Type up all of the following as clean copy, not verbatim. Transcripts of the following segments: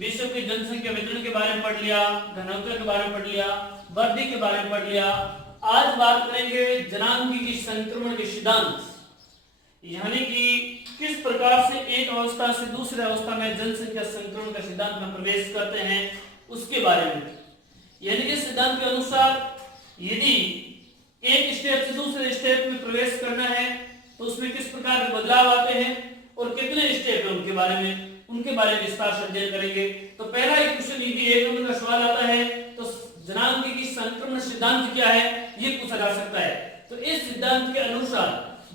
विश्व की जनसंख्या वितरण के बारे में पढ़ लिया, घनत्व के बारे में पढ़ लिया, वृद्धि के बारे में पढ़ लिया। आज बात करेंगे जनांगीकी संक्रमण के सिद्धांत, यानी कि किस प्रकार से एक अवस्था से दूसरे अवस्था में जनसंख्या संक्रमण का सिद्धांत में प्रवेश करते हैं उसके बारे में। यानी कि सिद्धांत के अनुसार यदि एक स्टेप से दूसरे स्टेप में प्रवेश करना है तो उसमें किस प्रकार के बदलाव आते हैं और कितने स्टेप है उनके बारे में विस्तार से अध्ययन करेंगे। तो पहला एक क्वेश्चन यदि एक नंबर का सवाल आता है तो जनांगीकी संक्रमण सिद्धांत क्या है ये पूछा जा सकता है। तो इस सिद्धांत के अनुसार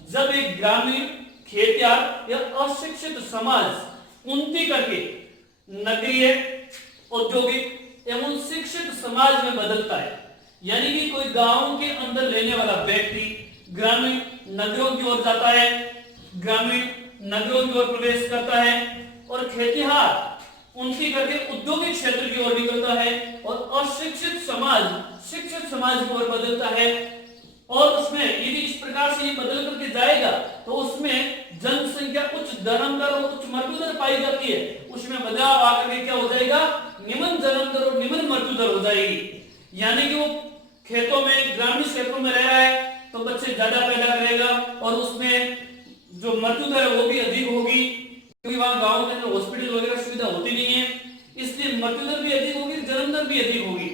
जब एक ग्रामीण, खेतिहर या अशिक्षित समाज उन्नति करके नगरीय, औद्योगिक एवं शिक्षित समाज में बदलता है, यानी कि कोई गांव के अंदर रहने वाला व्यक्ति ग्रामीण नगरों की ओर जाता है, ग्रामीण नगरों की ओर प्रवेश करता है, और खेतिहर उन्नति करके औद्योगिक क्षेत्र की ओर निकलता है, और अशिक्षित समाज शिक्षित समाज की ओर बदलता है। और उसमें यदि इस प्रकार से ये बदल करके जाएगा तो उसमें जनसंख्या उच्च जन्म दर और उच्च मृत्यु दर पाई जाती है। उसमें बदलाव आकर के क्या हो जाएगा, निम्न जन्म दर और निम्न मृत्यु दर हो जाएगी। यानी कि वो खेतों में, ग्रामीण क्षेत्रों में रह रहा है तो बच्चे ज्यादा पैदा करेगा और उसमें जो मृत्यु दर है वो भी अधिक होगी, क्योंकि वहां गांव में हॉस्पिटल वगैरह सुविधा होती नहीं है, इसलिए मृत्यु दर भी अधिक होगी, जन्म दर भी अधिक होगी।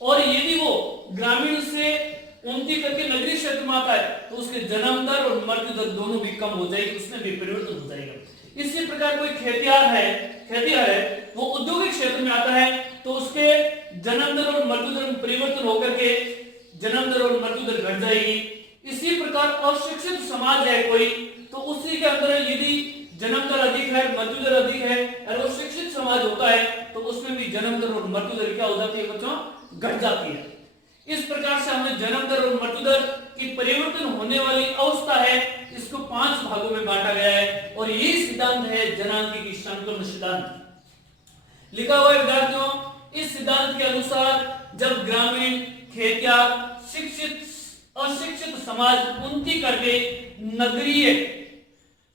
और यदि वो ग्रामीण से उन्नति करके नगरीय क्षेत्र में आता है तो उसके जन्म दर और मृत्यु दर दोनों भी कम हो जाएगी, उसमें भी परिवर्तन हो जाएगा। इसी प्रकार कोई खेतिहर है वो औद्योगिक क्षेत्र में आता है तो उसके जन्म दर और मृत्यु दर में परिवर्तन होकर के जन्म दर और मृत्यु दर घट जाएगी। इसी प्रकार अशिक्षित समाज है कोई तो उसी के अंदर यदि जन्म दर अधिक है, मृत्यु दर अधिक है, और अशिक्षित समाज होता है तो उसमें भी जन्म दर और मृत्यु दर क्या हो जाती है बच्चों, घट जाती है। इस प्रकार से हमें जन्म दर और मृत्यु दर की परिवर्तन होने वाली अवस्था है, इसको 5 भागों में बांटा गया है और यही सिद्धांत है जनांगीकी संक्रमण सिद्धांत। लिखा हुआ है विद्यार्थियों, इस सिद्धांत के अनुसार जब ग्रामीण, खेतिहर, शिक्षित, अशिक्षित समाज उन्नति करके नगरीय,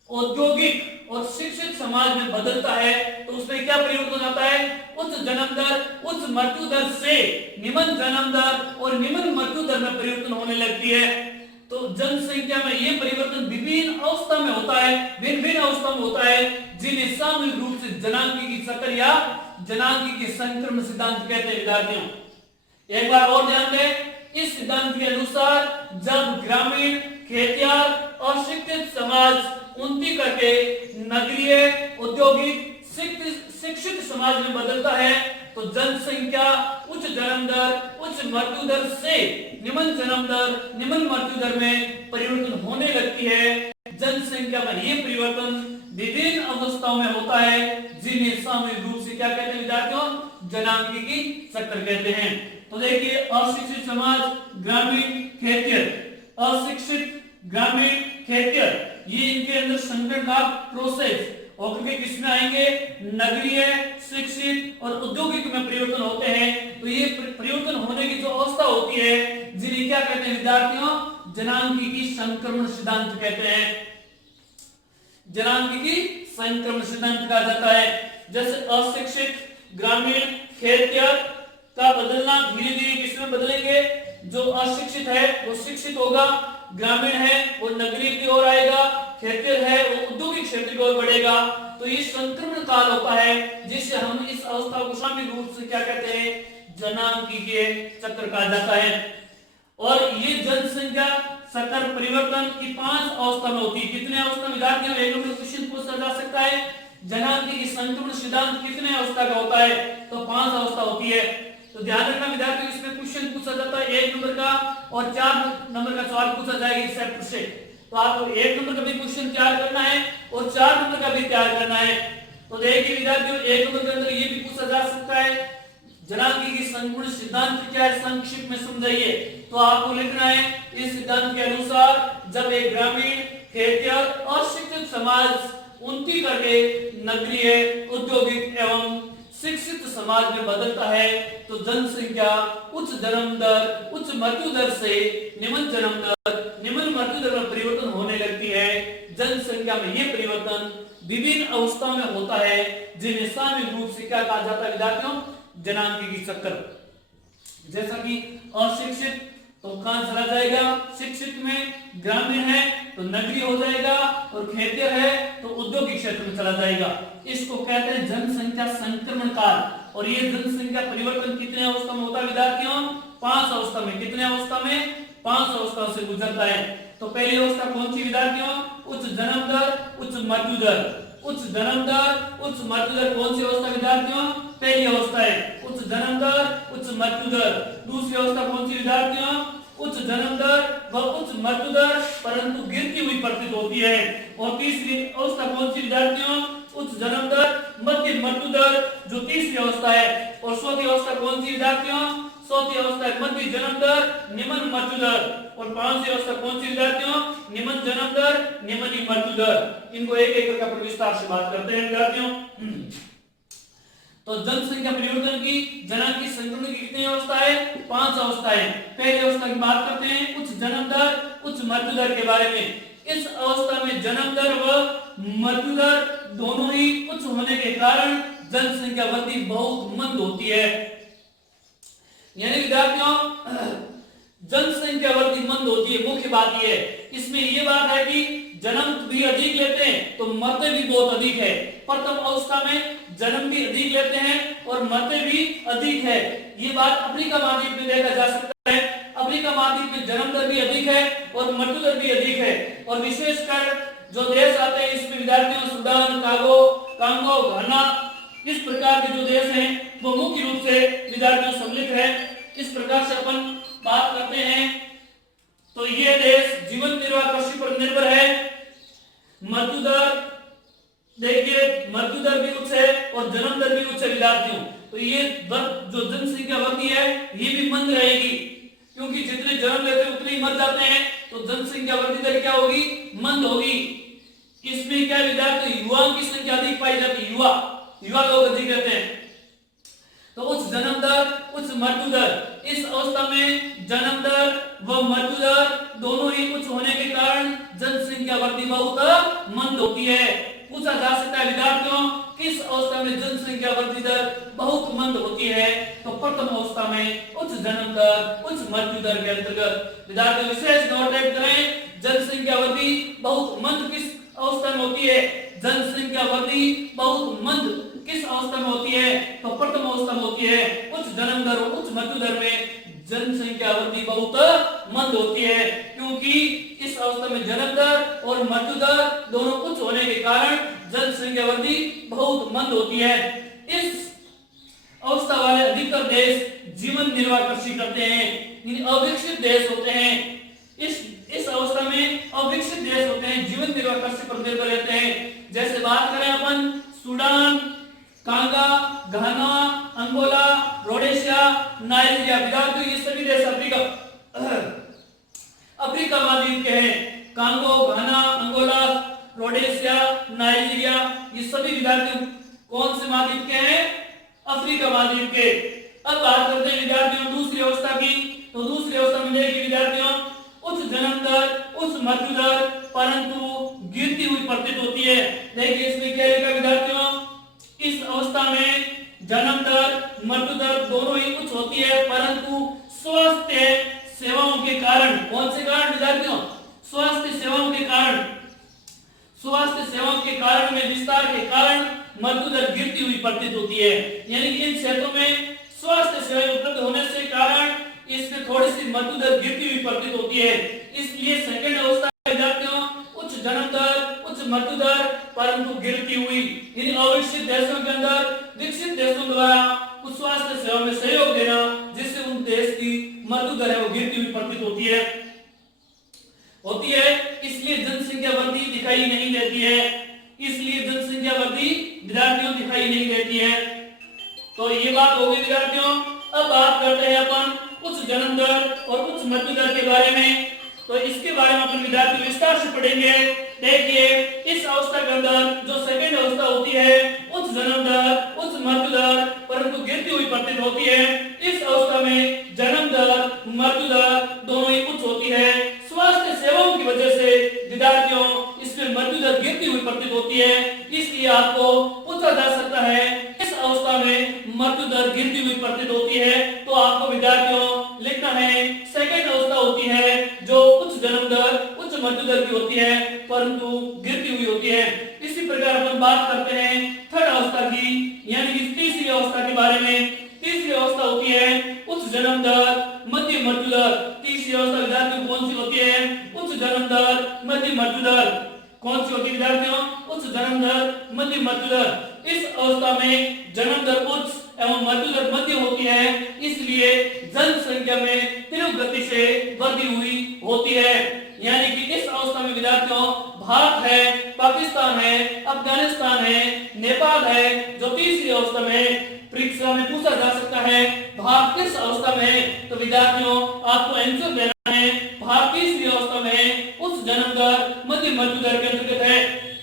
औद्योगिक और शिक्षित समाज में बदलता है तो उसमें क्या परिवर्तन आता है, उच्च जन्म दर, उच्च मृत्यु दर से निम्न जन्म दर और निम्न मृत्यु दर में परिवर्तन होने लगती है। तो जनसंख्या में यह परिवर्तन विभिन्न अवस्था में होता है, भिन्न अवस्था में होता है, जिन्हें सामूहिक रूप से जनांगीकी चक्र या जनांगीकी संक्रमण सिद्धांत कहते हैं। विद्यार्थियों एक बार और ध्यान दें, इस सिद्धांत के अनुसार जब ग्रामीण, खेतिहर, अशिक्षित समाज उन्नति करके नगरीय, औद्योगिक, शिक्षित समाज में बदलता है तो जनसंख्या उच्च जन्म दर, उच्च मृत्यु दर से निम्न जन्म दर, निम्न मृत्यु दर में परिवर्तन होने लगती है। जनसंख्या में ये परिवर्तन विभिन्न अवस्थाओं में होता है, जिन्हें सामूहिक रूप से क्या कहते हैं विद्यार्थियों, जनांगीकी चक्र कहते हैं। तो देखिए, अशिक्षित समाज, ग्रामीण, खेतिहर, अशिक्षित, ग्रामीण, खेतिहर, ये इनके अंदर संकट का प्रोसेस होकर के किसमें आएंगे, नगरीय, शिक्षित और औद्योगिक में परिवर्तन होते हैं। तो ये परिवर्तन होने की जो अवस्था होती है जिन्हें क्या कहते हैं विद्यार्थियों, जनांगीकी संक्रमण सिद्धांत कहते हैं। जनांगीकी संक्रमण सिद्धांत कहा जाता है। जैसे अशिक्षित, ग्रामीण, खेतिहर का बदलना धीरे धीरे किसमें बदलेंगे, जो अशिक्षित है वो शिक्षित होगा, ग्रामीण है वो नगरीय की ओर आएगा, खेतिहर है वो औद्योगिक क्षेत्र की ओर बढ़ेगा। तो ये संक्रमण काल होता है जिससे हम इस अवस्था को सामूहिक रूप से क्या कहते हैं, जनांगीकी चक्र कहा जाता है। और ये जनसंख्या चक्र परिवर्तन की 5 अवस्था में होती है। कितने अवस्था विद्यार्थियों, एक नंबर क्वेश्चन पूछा जा सकता है, जनांगीकी संक्रमण सिद्धांत कितने अवस्था का होता है, तो 5 अवस्था होती है। तो ध्यान रखना विद्यार्थियों, इसमें क्वेश्चन पूछा जाता है 1 नंबर का और 4 नंबर का सवाल पूछा जाएगा इस चैप्टर से। तो आपको 1 नंबर का भी क्वेश्चन तैयार करना है और 4 नंबर का भी तैयार करना है। तो देखिए विद्यार्थियों, 1 नंबर के अंदर ये भी पूछा जा सकता है, जनांगीकी संक्रमण सिद्धांत क्या है, संक्षिप्त में समझाइए। तो आपको लिखना है, इस सिद्धांत के अनुसार जब एक ग्रामीण, खेतिहर, अशिक्षित समाज उन्नति करके नगरीय, औद्योगिक एवं शिक्षित समाज में बदलता है तो जनसंख्या उच्च जन्म दर, उच्च मृत्यु दर से निम्न जन्म दर, निम्न मृत्यु दर में परिवर्तन होने लगती है। जनसंख्या में ये परिवर्तन विभिन्न अवस्थाओं में होता है, जिन्हें सामूहिक रूप से क्या कहा जाता है विद्यार्थियों? जनांगीय चक्र। जैसा कि अशिक्षित तो कहां चला जाएगा? शिक्षित में, ग्रामीण है तो नगरीय हो जाएगा, और खेतीय है तो औद्योगिक क्षेत्र में चला जाएगा। इसको कहते हैं जनसंख्या संक्रमण काल। और ये जनसंख्या परिवर्तन कितने अवस्था में होता है विद्यार्थियों? 5 अवस्था में। कितने अवस्था में? 5 अवस्थाओं से गुजरता है। तो पहली अवस्था कौन सी विद्यार्थियों? उच्च जन्म दर, उच्च मृत्यु दर। उच्च जन्म दर, उच्च मृत्यु दर कौन सी अवस्था विद्यार्थियों? पहली अवस्था है उच्च जन्म दर, उच्च मृत्यु दर। दूसरी अवस्था कौन सी विद्यार्थियों? उच्च जन्म दर व उच्च मृत्यु दर परंतु गिरती हुई प्रतीत होती है। और तीसरी अवस्था कौन सी विद्यार्थियों? उच्च जन्म दर, मध्य मृत्यु दर, जो तीसरी अवस्था है। और चौथी अवस्था कौन सी विद्यार्थियों? चौथी अवस्था है मध्य जन्म दर, निम्न मृत्यु दर। और पांचवी अवस्था कौन सी विद्यार्थियों? निम्न जन्म दर, निम्न मृत्यु दर। इनको एक एक करके अपन विस्तार से बात करते हैं विद्यार्थियों। तो जनसंख्या परिवर्तन की, जनांगीय संक्रमण की कितनी अवस्था है? 5 अवस्था है। पहली अवस्था की बात करते हैं उच्च जन्म दर, उच्च मृत्यु दर के बारे में। इस अवस्था में जन्म दर व मृत्यु दर दोनों ही उच्च होने के कारण जनसंख्या वृद्धि बहुत मंद होती है। यानी विद्यार्थियों जनसंख्या वृद्धि मंद होती है। मुख्य बात यह है, इसमें यह बात है कि जन्म भी अधिक लेते हैं तो मरते भी बहुत अधिक है। प्रथम अवस्था में जन्म भी अधिक लेते हैं और मरते भी अधिक है। ये बात अफ्रीका महाद्वीप में देखा जा सकता है। अफ्रीका महाद्वीप में जन्म दर भी अधिक है और मृत्यु दर भी अधिक है। और विशेषकर जो देश आते हैं इसमें विद्यार्थियों सूडान, कांगो, घाना, इस प्रकार के जो देश हैं वो मुख्य रूप से विद्यार्थियों सम्मिलित है। इस प्रकार से अपन बात करते हैं तो ये देश जीवन निर्वाह कृषि पर निर्भर है। मृत्यु दर देखिए, मृत्यु दर भी उच्च है और जन्म दर भी उच्च है विद्यार्थियों। तो ये जो जनसंख्या वृद्धि है ये भी मंद रहेगी, क्योंकि जितने जन्म लेते हैं उतने ही मर जाते हैं। तो जनसंख्या वृद्धि दर क्या होगी? मंद होगी। इसमें क्या विद्यार्थी? युवाओं की संख्या अधिक पाई जाती है। युवा लोग अधिक रहते हैं। तो उच्च जन्म दर, उच्च मृत्यु दर, इस अवस्था में जन्म दर व मृत्यु दर दोनों ही उच्च होने के कारण जनसंख्या वृद्धि बहुत मंद होती है। पूछा जा सकता है विद्यार्थियों किस अवस्था में जनसंख्या वृद्धि दर बहुत मंद होती है? तो प्रथम अवस्था में उच्च जन्म दर, उच्च मृत्यु दर के अंतर्गत। विद्यार्थियों विशेष नोट करें, जनसंख्या वृद्धि बहुत मंद किस अवस्था में होती है? जनसंख्या वृद्धि बहुत मंद किस अवस्था में होती है? तो प्रथम अवस्था में होती है। उच्च जन्म दर और उच्च मृत्यु दर में जनसंख्या वृद्धि बहुत मंद होती है, क्योंकि इस अवस्था में जन्म दर और मृत्यु दर दोनों उच्च होने के कारण जनसंख्या वृद्धि बहुत मंद होती है। इस अवस्था वाले अधिकतर देश जीवन निर्वाह कृषि करते हैं, अविकसित देश होते हैं। इस अवस्था में अविकसित देश होते हैं, जीवन निर्वाह कृषि पर निर्भर रहते हैं। जैसे बात करें अपन सूडान, कांगा, घाना, अंगोला, रोडेशिया, नाइजीरिया। विद्यार्थियों ये सभी देश अफ्रीका महाद्वीप के हैं। कांगो, घाना, अंगोला, रोडेशिया, नाइजीरिया, ये सभी विद्यार्थी कौन से महाद्वीप के हैं? अफ्रीका महाद्वीप के। अब बात करते हैं विद्यार्थियों दूसरी अवस्था की। तो दूसरी अवस्था में देखिए विद्यार्थियों उच्च जन्म दर, उच्च मृत्यु दर परंतु गिरती हुई प्रतीत होती है। देखिए इसमें क्या लिखा विद्यार्थियों? इस अवस्था में जन्म दर, मृत्यु दर दोनों ही उच्च होती है, परंतु स्वास्थ्य सेवाओं के कारण, कौन से कारण विद्यार्थियों? स्वास्थ्य सेवाओं के कारण, स्वास्थ्य सेवाओं के कारण में विस्तार के कारण मृत्यु दर गिरती हुई प्रतीत होती है। यानी कि इन क्षेत्रों में स्वास्थ्य सेवाएं उपलब्ध होने से कारण इसमें थोड़ी सी मृत्यु दर गिरती हुई प्रतीत होती है। इसलिए सेकंड अवस्था विद्यार्थियों उच्च जन्म दर, उच्च मृत्यु दर परंतु गिरती हुई। इन अविकसित देशों के अंदर विकसित देशों द्वारा कुछ स्वास्थ्य सेवा में सहयोग देना, जिससे उन देश की मृत्यु दर है वो गिरती हुई प्रतीत होती है। इसलिए जनसंख्या वृद्धि दिखाई नहीं देती है। इसलिए जनसंख्या वृद्धि विद्यार्थियों दिखाई नहीं देती है। तो ये बात होगी विद्यार्थियों। अब बात करते हैं अपन उच्च जन्म दर और उच्च मृत्यु दर के बारे में। तो इसके बारे में अपन विद्यार्थी विस्तार से पढ़ेंगे। देखिए इस अवस्था के अंदर जो सेकंड अवस्था होती है उच्च जन्म दर, उच्च मृत्यु दर परंतु गिरती हुई प्रतीत होती है। इस अवस्था में जन्म दर, मृत्यु दर दोनों ही उच्च होती है। स्वास्थ्य सेवाओं की वजह से विद्यार्थियों इसमें मृत्यु दर गिरती हुई प्रतीत होती है। इस होती है तो आपको विद्यार्थियों लिखना है सेकंड अवस्था होती है जो उच्च जन्म दर उच्च मृत्यु दर की होती है परंतु गिरती हुई होती है। इसी प्रकार अपन बात करते हैं थर्ड अवस्था की यानी कि तीसरी अवस्था के बारे में। तीसरी अवस्था होती है उच्च जन्म दर मध्य मृत्यु दर। तीसरी अवस्था विद्यार्थियों कौन सी होती है? उच्च जन्म दर मध्य मृत्यु दर। कौन सी होती है विद्यार्थियों? उच्च जन्म दर मध्य मृत्यु दर। इस अवस्था में जन्म दर उच्च एवं मृत्यु दर मध्य होती है इसलिए जनसंख्या में तीव्र गति से वृद्धि हुई होती है। यानी कि इस अवस्था में विद्यार्थियों भारत है, पाकिस्तान है, अफगानिस्तान है, नेपाल है जो तीसरी अवस्था में परीक्षा में पूछा जा सकता है भारत किस अवस्था में है। तो विद्यार्थियों आपको आंसर देना है भारत तीसरी अवस्था में उच्च जन्म दर मध्य मृत्यु दर के अंतर्गत है।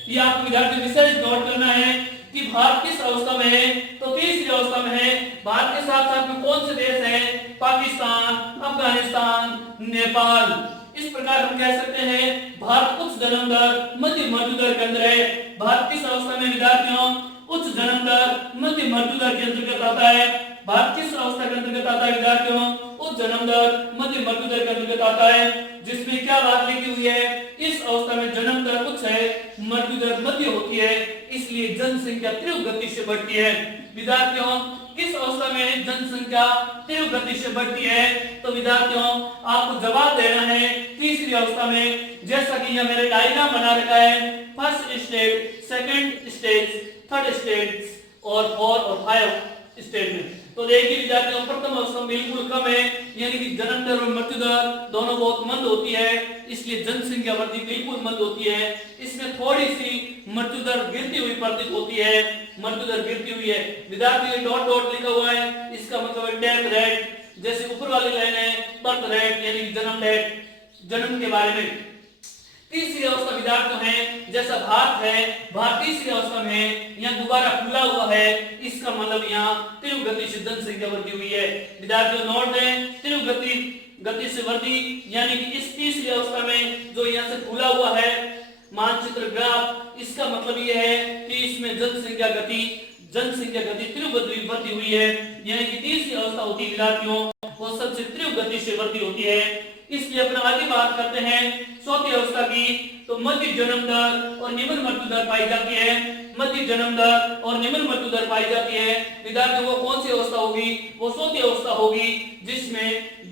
ये आपको विद्यार्थी विशेष नोट करना है कि भारत किस अवस्था में है तो तीसरी अवस्था में है। भारत के साथ साथ में कौन से देश हैं? पाकिस्तान, अफगानिस्तान, नेपाल। इस प्रकार हम कह सकते हैं भारत उच्च जन्म दर मध्य मृत्यु दर के अंदर है। भारत किस अवस्था में विद्यार्थियों? उच्च जन्म दर मध्य मृत्यु दर के अंतर्गत आता है। भारत किस अवस्था के अंतर्गत आता है विद्यार्थियों? उच्च जन्म दर मध्य मृत्यु दर के अंतर्गत आता है जिसमें क्या बात लिखी हुई है? इस अवस्था में जन्म दर उच्च है मृत्यु दर मध्य होती है इसलिए जनसंख्या तीव्र गति से बढ़ती है। विद्यार्थियों किस अवस्था में जनसंख्या तीव्र गति से बढ़ती है? तो विद्यार्थियों आपको जवाब देना है तीसरी अवस्था में। जैसा कि यह मेरे डायग्राम बना रखा है first stage, second stage, third stage और फोर्थ और फाइव स्टेज में। तो देखिए विद्यार्थियों प्रथम अवस्था बिल्कुल कम है यानी कि जन्म दर और मृत्यु दर दोनों बहुत मंद होती है इसलिए जनसंख्या वृद्धि बिल्कुल मंद होती है। इसमें थोड़ी सी मृत्यु दर गिरती हुई प्रतीत होती है, मृत्यु दर गिरती हुई है। विद्यार्थियों डॉट डॉट लिखा हुआ है इसका मतलब है डेथ रेट। जैसे ऊपर वाली लाइन है बर्थ रेट यानी जन्म रेट, जन्म के बारे में। तीसरी अवस्था विद्यार्थियों है जैसा भारत है, भारत तीसरी अवस्था में है यहाँ दोबारा खुला हुआ है इसका मतलब यहाँ तीव्र गति से जनसंख्या वृद्धि हुई है। विद्यार्थियों नोट दें तीव्र गति से वृद्धि यानी कि इस तीसरी अवस्था में जो यहाँ से खुला हुआ है मानचित्र ग्राफ इसका मतलब यह है कि इसमें जनसंख्या गति तीव्र वृद्धि हुई है। यानी कि तीसरी अवस्था होती है विद्यार्थियों वो सबसे तीव्र गति से वृद्धि होती है। इसलिए अपना आगे बात करते हैं चौथी अवस्था की। तो मध्य जन्म दर और निम्न मृत्यु दर पाई जाती है। मध्य जन्म दर और निम्न मृत्यु दर पाई जाती है विद्यार्थियों वो कौन सी अवस्था होगी? वो चौथी अवस्था होगी जिसमें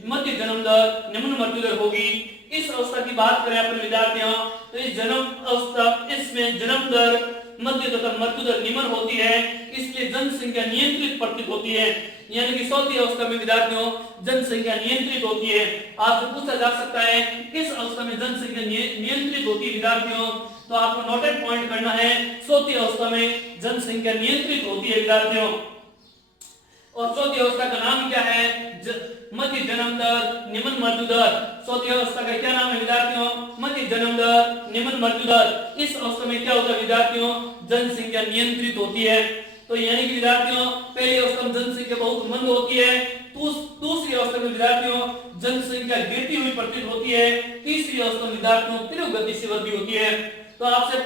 मध्य जन्म दर निम्न मृत्यु दर होगी। इस अवस्था की बात करें अपने विद्यार्थियों तो इस जन्म अवस्था इसमें जन्म दर मध्य तथा मृत्यु दर निम्न होती है इसलिए जनसंख्या नियंत्रित प्रतीत होती है। यानी कि चौथी अवस्था में विद्यार्थियों जनसंख्या नियंत्रित होती है। आपसे पूछा जा सकता है किस अवस्था में जनसंख्या नियंत्रित होती है विद्यार्थियों? तो आपको नोटेड पॉइंट करना है चौथी अवस्था में जनसंख्या नियंत्रित होती है विद्यार्थियों। और चौथी अवस्था का नाम क्या है? मध्य जन्म दर निम्न मृत्यु दर। चौथी अवस्था का क्या नाम है विद्यार्थियों? मध्य जन्म दर निम्न मृत्यु दर। इस अवस्था में क्या होता है विद्यार्थियों? जनसंख्या नियंत्रित होती है। तो यानी कि विद्यार्थियों पहली अवस्था में जनसंख्या बहुत मंद होती है, दूसरी अवस्था में विद्यार्थियों जनसंख्या गिरती हुई प्रतीत होती है, तीसरी अवस्था में विद्यार्थियों तीव्र गति से वृद्धि होती है। तो आपसे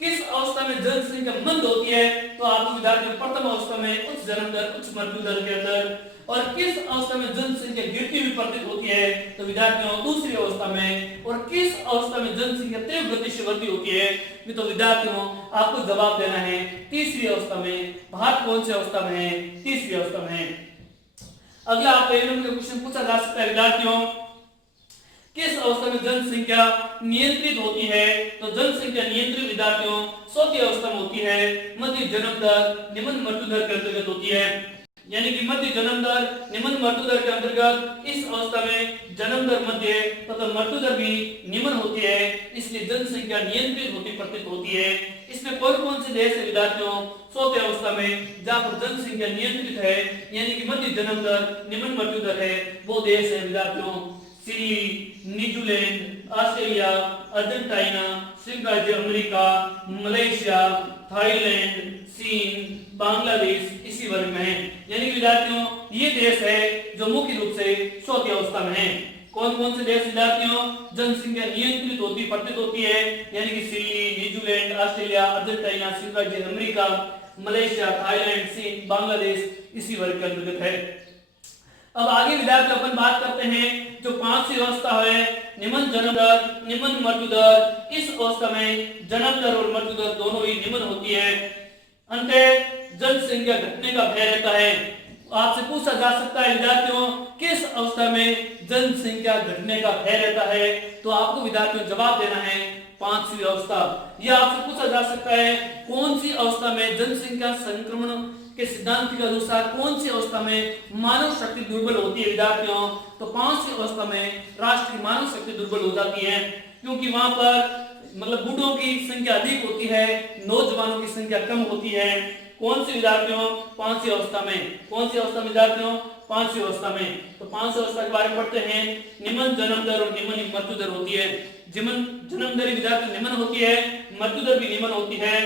किस अवस्था में जनसंख्या मंद होती है? तो आपको विद्यार्थियों प्रथम अवस्था में उच्च जन्म दर उच्च मृत्यु दर के अंदर। और किस अवस्था में जनसंख्या गिरती हुई प्रतीत होती है? तो विद्यार्थियों दूसरी अवस्था में। और किस अवस्था में जनसंख्या तीव्र गति से वृद्धि होती है? तो विद्यार्थियों आपको जवाब देना है तीसरी अवस्था में। भारत कौन सी अवस्था में है? तीसरी अवस्था में है। अगला आपको एग्जाम में क्वेश्चन पूछा जा सकता है विद्यार्थियों किस अवस्था में जनसंख्या नियंत्रित होती है? तो जनसंख्या नियंत्रित विद्यार्थियों चौथी अवस्था में होती है, मध्य जन्म दर निम्न मृत्यु दर के अंतर्गत होती है। यानी कि मध्य जन्म दर निम्न मृत्यु दर के अंतर्गत इस अवस्था में जन्म दर मध्य तथा मृत्यु दर भी निम्न होती है इसलिए जनसंख्या नियंत्रित होती प्रतीत होती है। इसमें कौन कौन से देश है विद्यार्थियों चौथे अवस्था में जहां पर जनसंख्या नियंत्रित है यानी कि मध्य जन्म दर निम्न मृत्यु दर है? वो देश है विद्यार्थियों चिली, न्यूजीलैंड, ऑस्ट्रेलिया, अर्जेंटीना, संयुक्त राज्य अमेरिका, मलेशिया, थाईलैंड, चीन, बांग्लादेश इसी वर्ग में है। यानी विद्यार्थियों ये देश है जो मुख्य रूप से चौथी अवस्था में है। कौन कौन से देश विद्यार्थियों जनसंख्या नियंत्रित होती प्रतीत होती है? यानी कि चिली, न्यूजीलैंड, ऑस्ट्रेलिया, अर्जेंटीना, संयुक्त राज्य अमेरिका, मलेशिया, थाईलैंड, चीन, बांग्लादेश इसी वर्ग के अंतर्गत है। अब आगे विद्यार्थी अपन बात करते हैं जो पांचवी अवस्था है निम्न जन्म दर निम्न मृत्यु दर। इस अवस्था में जन्म दर और मृत्यु दर दोनों ही निम्न होती है। अंततः जनसंख्या घटने का भय रहता है। आपसे पूछा जा सकता है विद्यार्थियों किस अवस्था में जनसंख्या घटने का भय रहता है, तो आपको विद्यार्थियों जवाब देना है पांचवी अवस्था। यह आपसे पूछा जा सकता है कौन सी अवस्था में जनसंख्या संक्रमण के सिद्धांत के अनुसार कौन सी अवस्था में मानव शक्ति दुर्बल होती है विद्यार्थियों, तो पांचवी अवस्था में राष्ट्र की मानव शक्ति दुर्बल हो जाती है, क्योंकि वहां पर मतलब बूढ़ों की संख्या अधिक होती है, नौजवानों की संख्या कम होती है। कौन सी विद्यार्थियों? पांचवी अवस्था में। कौन सी अवस्था में विद्यार्थियों? पांचवी अवस्था में। तो पांचवी अवस्था के बारे में पढ़ते हैं। निम्न जन्म दर और निम्न मृत्यु दर होती है। जन्म दर विद्यार्थी निम्न होती है, मृत्यु दर भी निम्न होती है।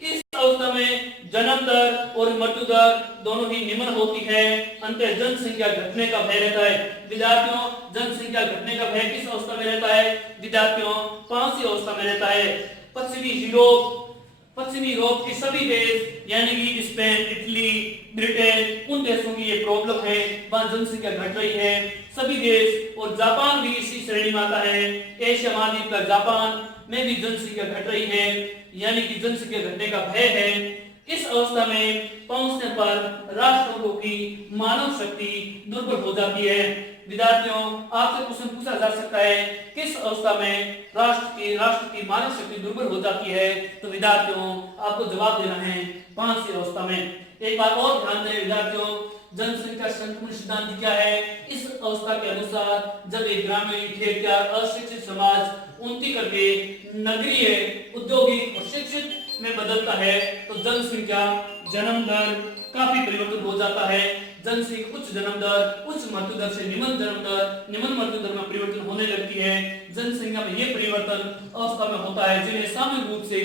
इस अवस्था में जन्म दर और मृत्यु दर दोनों ही निम्न होती है। अंततः जनसंख्या घटने का भय रहता है। विद्यार्थियों जनसंख्या घटने का भय किस अवस्था में रहता है? विद्यार्थियों पांचवी अवस्था में रहता है। पश्चिमी यूरोप के सभी देश यानी कि स्पेन, इटली, ब्रिटेन, उन देशों की ये प्रॉब्लम है, वहां जनसंख्या घट रही है। सभी देश और जापान भी इसी श्रेणी में आता है। एशिया महाद्वीप का जापान में भी जनसंख्या घट रही है, यानी कि जनसंख्या घटने का भय है। इस अवस्था में पहुंचने पर राष्ट्रों की मानव शक्ति दुर्बल हो जाती है। विद्यार्थियों आपसे क्वेश्चन पूछा जा सकता है किस अवस्था में राष्ट्र की मानव शक्ति दुर्बल हो जाती है, तो विद्यार्थियों आपको जवाब देना है पांचवी अवस्था में। एक बात और ध्यान दें विद्यार्थियों, जनसंख्या संक्रमण सिद्धांत क्या है? इस अवस्था के अनुसार जब एक ग्रामीण ठेकेदार अशिक्षित समाज उन्नति करके नगरीय, औद्योगिक और शिक्षित में बदलता है तो जनसंख्या जन्म दर काफी परिवर्तन हो जाता है। जनसंख्या उच्च जन्म दर उच्च मृत्यु दर से निम्न जन्म दर निम्न मृत्यु दर में परिवर्तन होने लगती है। जनसंख्या में यह परिवर्तन अवस्था में होता है जिन्हें सामान्य रूप से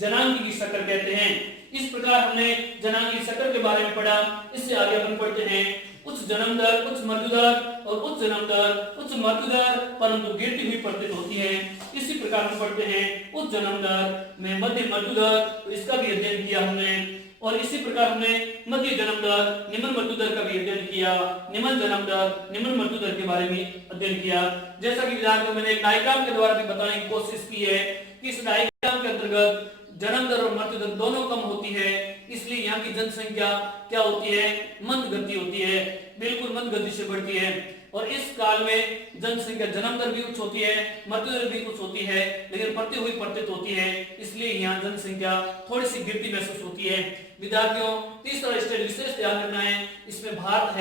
जनांगी की शक्ल कहते हैं। इस प्रकार हमने जनांगी शक्ल के बारे में पढ़ा। इससे आगे अपन पढ़ते हैं उच्च जन्म दर उच्च मृत्यु दर और उच्च जन्म दर उच्च मृत्यु दर परंतु गिरती हुई प्रतीत होती है। इसी प्रकार हम पढ़ते हैं उच्च जन्म दर में मध्य मृत्यु दर, तो इसका भी अध्ययन किया हमने। और इसी प्रकार हमने मध्य जन्म दर निम्न मृत्यु दर का भी अध्ययन किया, निम्न जन्म दर निम्न मृत्यु दर के बारे में अध्ययन किया। जैसा कि विद्यार्थियों मैंने एक डायग्राम के द्वारा भी बताने की कोशिश की है कि इस डायग्राम के अंतर्गत जन्म दर और मृत्यु दर दोनों कम होती है, इसलिए यहाँ की जनसंख्या क्या होती है? मंद गति होती है, बिल्कुल मंद गति से बढ़ती है। और इस काल में जनसंख्या जन्म दर भी उच्च होती है, मृत्यु दर भी उच्च होती है, लेकिन बढ़ती हुई प्रतीत होती है, इसलिए यहाँ जनसंख्या थोड़ी सी गिरती महसूस होती है। विद्यार्थियों तीसरा स्टेट विशेष ध्यान रखना है, इसमें भारत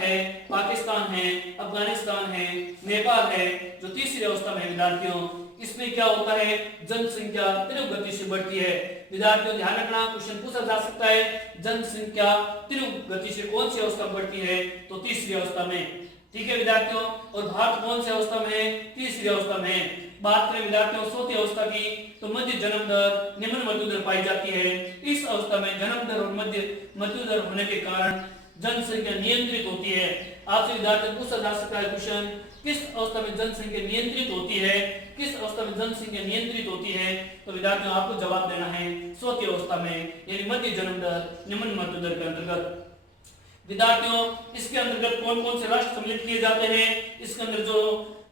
है, पाकिस्तान है, अफगानिस्तान है, नेपाल है, जो तीसरी अवस्था में विद्यार्थियों इसमें क्या होता है? जनसंख्या तीव्र गति से बढ़ती है। विद्यार्थियों ध्यान रखना, क्वेश्चन पूछा जा सकता है जनसंख्या तीव्र गति से कौन सी अवस्था में बढ़ती है? तो तीसरी अवस्था में। ठीक है विद्यार्थियों, और भारत कौन सी अवस्था में है? तीसरी अवस्था में है। बात करें विद्यार्थियों चौथी अवस्था की, तो मध्य जन्म दर निम्न मृत्यु दर पाई जाती है। इस अवस्था में जन्म दर और मध्य मृत्यु दर होने के कारण जनसंख्या नियंत्रित होती है। आपसे विद्यार्थियों पूछा जा सकता है क्वेश्चन किस अवस्था में जनसंख्या नियंत्रित होती है? किस अवस्था में जनसंख्या नियंत्रित होती है? तो विद्यार्थियों आपको जवाब देना है चौथी अवस्था में, यानी मध्य जन्म दर निम्न मृत्यु दर के अंतर्गत। विद्यार्थियों इसके अंतर्गत कौन कौन से राष्ट्र सम्मिलित किए जाते हैं? इसके अंदर जो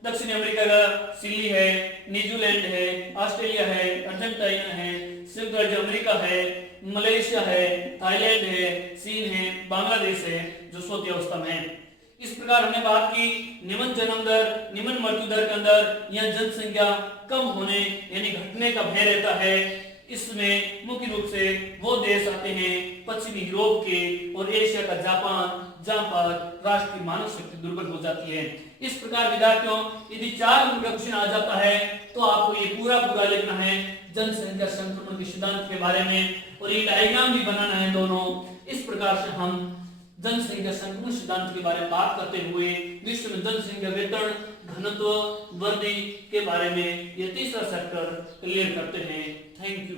दक्षिण अमेरिका का चिली है, न्यूजीलैंड है, ऑस्ट्रेलिया है, अर्जेंटीना है, संयुक्त राज्य अमेरिका है, मलेशिया है, थाईलैंड है, चीन है, बांग्लादेश है, जो चौथी अवस्था में है। इस प्रकार हमने बात की निम्न जन्म दर निम्न मृत्यु दर के अंदर यह जनसंख्या कम होने यानी घटने का भय रहता है। इसमें मुख्य रूप से वो देश आते हैं पश्चिमी यूरोप के और एशिया का जापान, जहां पर राष्ट्र की मानव शक्ति दुर्बल हो जाती है। इस प्रकार विद्यार्थियों यदि 4 नंबर का क्वेश्चन आ जाता है तो आपको ये पूरा लिखना है जनसंख्या संक्रमण के सिद्धांत के बारे में, और ये डायग्राम भी बनाना है दोनों। इस प्रकार से हम जनसंख्या संक्रमण सिद्धांत के बारे में बात करते हुए विश्व में जनसंख्या वितरण, घनत्व, वृद्धि के बारे में ये तीसरा चैप्टर क्लियर करते हैं। Thank you.